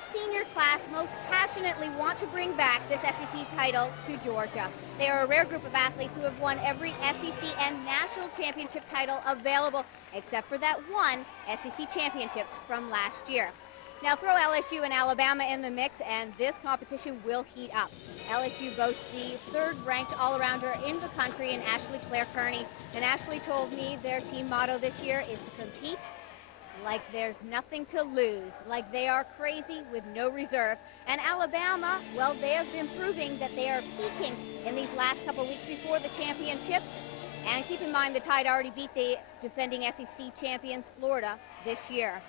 senior class most passionately want to bring back this SEC title to Georgia. They are a rare group of athletes who have won every SEC and national championship title available, except for that one SEC championships from last year. Now throw LSU and Alabama in the mix and this competition will heat up. LSU boasts the third-ranked all-arounder in the country in Ashleigh Clare Kearney. And Ashleigh told me their team motto this year is to compete like there's nothing to lose, like they are crazy with no reserve. And Alabama, well, they have been proving that they are peaking in these last couple of weeks before the championships. And keep in mind the Tide already beat the defending SEC champions Florida this year.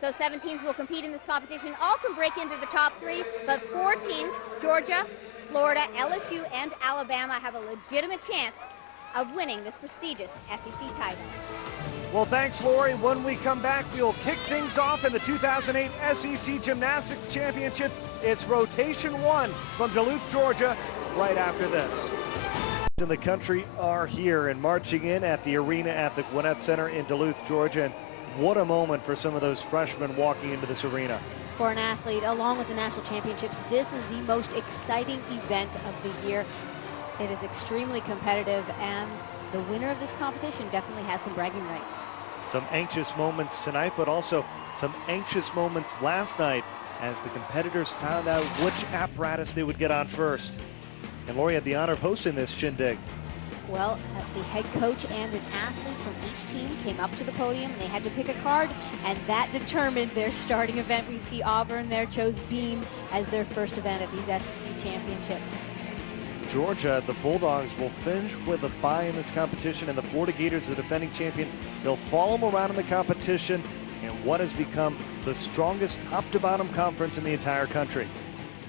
So 7 teams will compete in this competition. All can break into the top 3, but 4 teams, Georgia, Florida, LSU, and Alabama, have a legitimate chance of winning this prestigious SEC title. Well, thanks, Lori. When we come back, we'll kick things off in the 2008 SEC Gymnastics Championships. It's Rotation 1 from Duluth, Georgia, right after this. In the country are here and marching in at the arena at the Gwinnett Center in Duluth, Georgia. And what a moment for some of those freshmen walking into this arena. For an athlete, along with the national championships, this is the most exciting event of the year. It is extremely competitive, and the winner of this competition definitely has some bragging rights. Some anxious moments tonight, but also some anxious moments last night as the competitors found out which apparatus they would get on first. And Lori had the honor of hosting this shindig. Well, the head coach and an athlete from each team came up to the podium. They had to pick a card, and that determined their starting event. We see Auburn there chose beam as their first event at these SEC championships. Georgia, the Bulldogs, will finish with a bye in this competition, and the Florida Gators, the defending champions, they'll follow them around in the competition in what has become the strongest top-to-bottom conference in the entire country.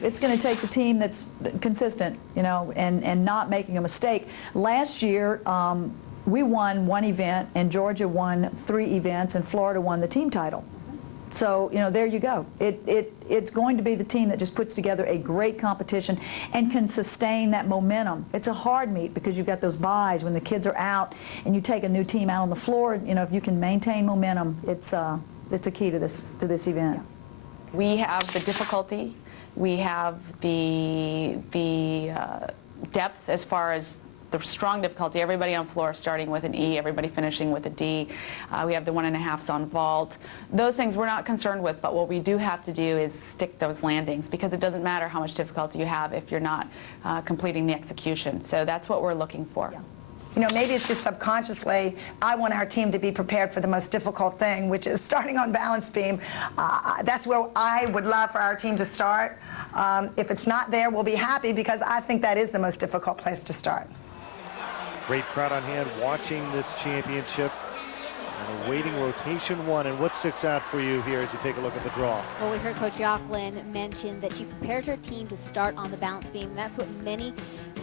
It's going to take a team that's consistent, you know, and not making a mistake. Last year, we won 1 event, and Georgia won 3 events, and Florida won the team title. So, you know, there you go. It's going to be the team that just puts together a great competition and can sustain that momentum. It's a hard meet because you've got those buys when the kids are out and you take a new team out on the floor. You know, if you can maintain momentum, it's a key to this event. We have the difficulty. We have the depth as far as the strong difficulty. Everybody on floor starting with an E, everybody finishing with a D. We have the 1.5s on vault. Those things we're not concerned with, but what we do have to do is stick those landings, because it doesn't matter how much difficulty you have if you're not completing the execution. So that's what we're looking for. Yeah. You know, maybe it's just subconsciously, I want our team to be prepared for the most difficult thing, which is starting on balance beam. That's where I would love for our team to start. If it's not there, we'll be happy, because I think that is the most difficult place to start. Great crowd on hand watching this championship and awaiting Rotation 1. And what sticks out for you here as you take a look at the draw? Well, we heard Coach Jocelyn mention that she prepared her team to start on the balance beam. That's what many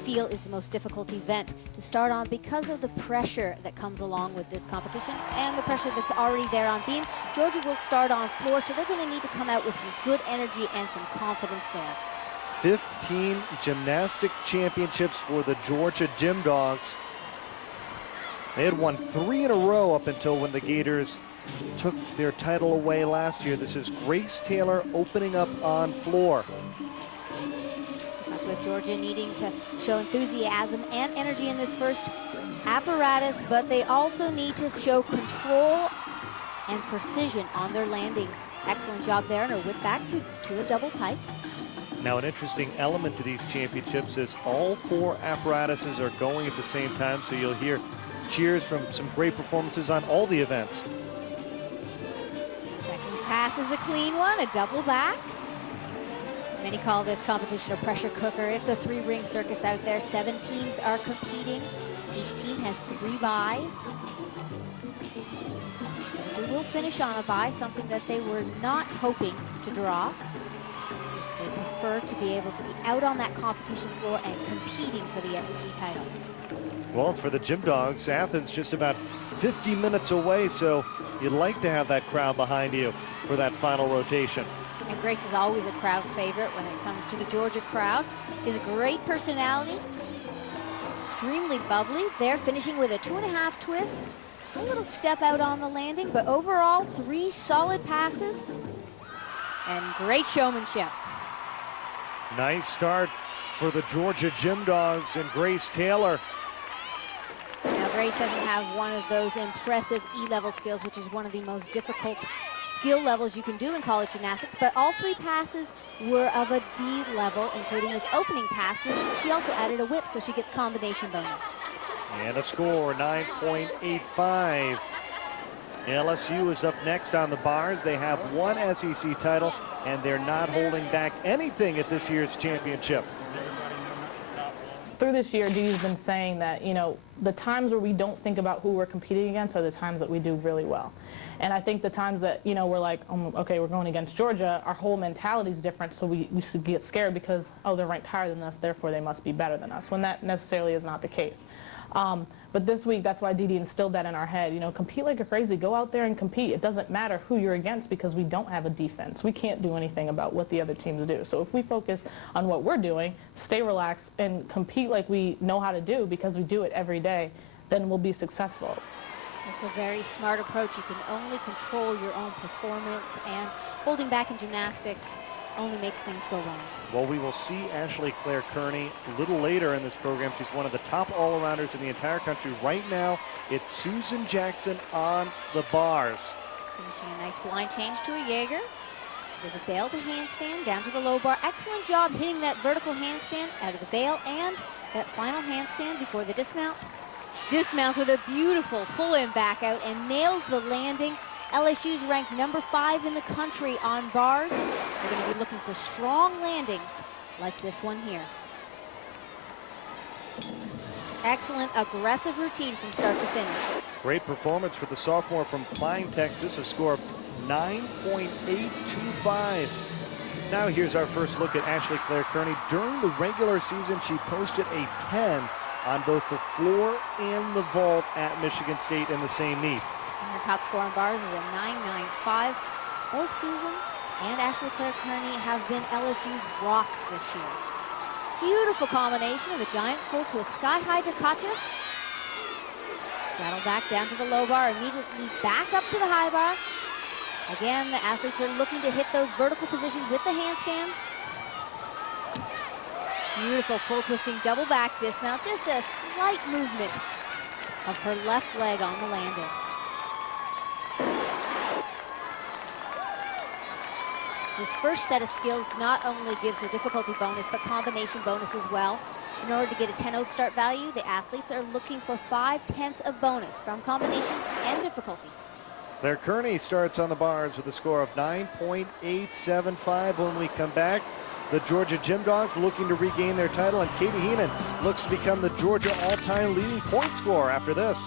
feel is the most difficult event to start on because of the pressure that comes along with this competition and the pressure that's already there on beam. Georgia will start on floor, so they're going to need to come out with some good energy and some confidence there. 15 gymnastic championships for the Georgia Gym Dogs. They had won 3 in a row up until when the Gators took their title away last year. This is Grace Taylor opening up on floor. Talk about Georgia needing to show enthusiasm and energy in this first apparatus, but they also need to show control and precision on their landings. Excellent job there, and a whip back to a double pike. Now, an interesting element to these championships is all 4 apparatuses are going at the same time, so you'll hear cheers from some great performances on all the events. Second pass is a clean one, a double back. Many call this competition a pressure cooker. It's a 3-ring circus out there. 7 teams are competing. Each team has 3 buys. Georgia will finish on a bye, something that they were not hoping to draw. They prefer to be able to be out on that competition floor and competing for the SEC title. Well, for the Gym Dogs, Athens just about 50 minutes away, so you'd like to have that crowd behind you for that final rotation. And Grace is always a crowd favorite when it comes to the Georgia crowd. She has a great personality, extremely bubbly. They're finishing with a 2.5 twist, a little step out on the landing, but overall 3 solid passes. and great showmanship. Nice start for the Georgia Gym Dogs and Grace Taylor. Now, Grace doesn't have one of those impressive E-level skills, which is one of the most difficult skill levels you can do in college gymnastics, but all 3 passes were of a D level, including this opening pass, which she also added a whip, so she gets combination bonus. And a score, 9.85. LSU is up next on the bars. They have 1 SEC title, and they're not holding back anything at this year's championship. Through this year, Didi's been saying that, you know, the times where we don't think about who we're competing against are the times that we do really well. And I think the times that, you know, we're like, okay, we're going against Georgia, our whole mentality is different, so we should get scared because, oh, they're ranked higher than us, therefore they must be better than us, when that necessarily is not the case. But this week, that's why Didi instilled that in our head. You know, compete like a crazy. Go out there and compete. It doesn't matter who you're against because we don't have a defense. We can't do anything about what the other teams do. So if we focus on what we're doing, stay relaxed, and compete like we know how to do because we do it every day, then we'll be successful. It's a very smart approach. You can only control your own performance, and holding back in gymnastics only makes things go wrong. Well, we will see Ashleigh Clare Kearney a little later in this program. She's one of the top all-arounders in the entire country. Right now, it's Susan Jackson on the bars. Finishing a nice blind change to a Jaeger. There's a bail to handstand, down to the low bar. Excellent job hitting that vertical handstand out of the bail, and that final handstand before the dismount. Dismounts with a beautiful full-in back out and nails the landing. LSU's ranked number 5 in the country on bars. They're going to be looking for strong landings like this one here. Excellent aggressive routine from start to finish. Great performance for the sophomore from Klein, Texas, a score of 9.825. Now here's our first look at Ashleigh Clare Kearney. During the regular season, she posted a 10 on both the floor and the vault at Michigan State in the same meet. And her top score on bars is a 9.95. Both Susan and Ashleigh Clare Kearney have been LSU's rocks this year. Beautiful combination of a giant full to a sky-high Takacha. Straddle back down to the low bar, immediately back up to the high bar. Again, the athletes are looking to hit those vertical positions with the handstands. Beautiful full twisting double back dismount, just a slight movement of her left leg on the landing. This first set of skills not only gives her difficulty bonus, but combination bonus as well. In order to get a 10-0 start value, the athletes are looking for 5/10 of bonus from combination and difficulty. Clare Kearney starts on the bars with a score of 9.875. When we come back, the Georgia Gym Dogs looking to regain their title, and Katie Heenan looks to become the Georgia all-time leading point scorer after this.